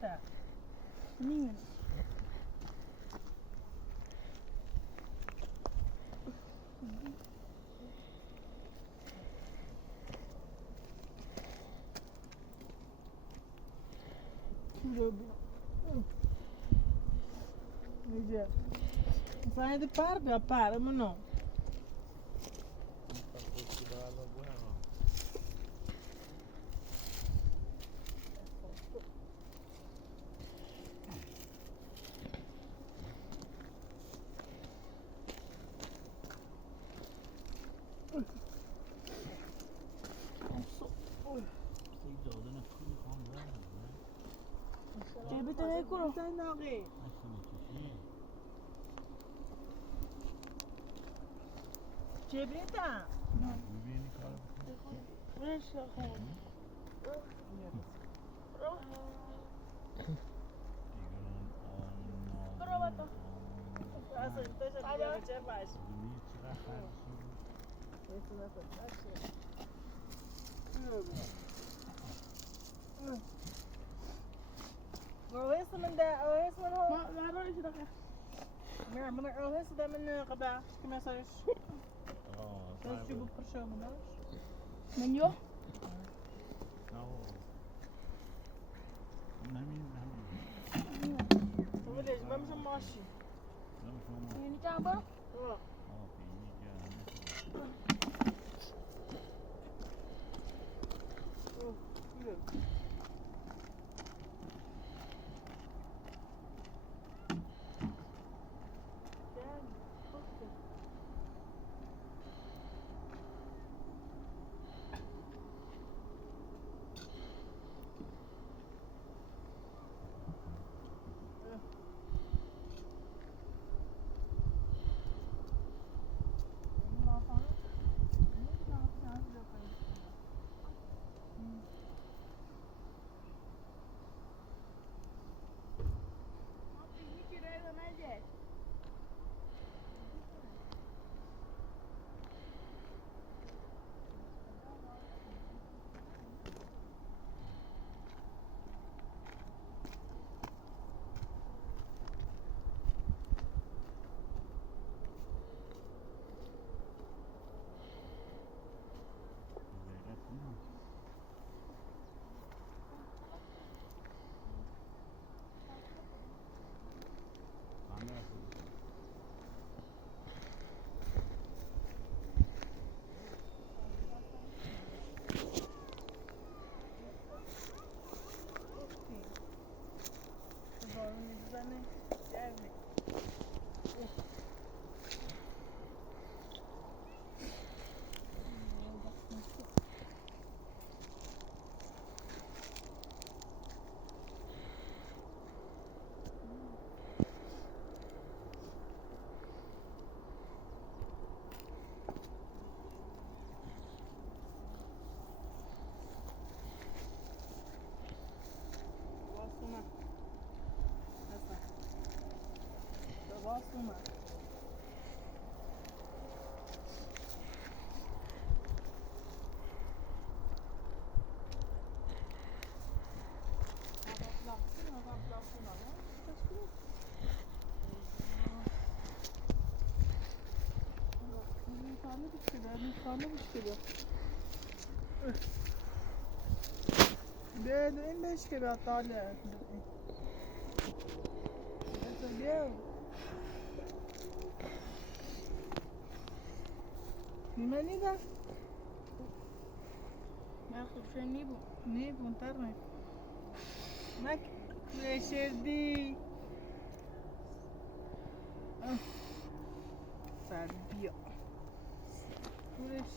Cebrita. Menina. Dice, sai di parve a pare, ma no. Cebrita ne kuru? Sen ne yapayım? Cebrita. Burası kuru. Provata. Asa, então já Aba. tinha baixo. Esse não é baixo. Rohis من ده rohis من هو Ma roli sudah kah? من rohis ده من قبع كما صارش بس جيبوا برشا مناش Menyo? وليش ما مش ماشي Ini campur? Uma. ده ليش كده طالع ده لماني ده Aku sen nibu. نيبو انترنت ماك دي سعدية وليش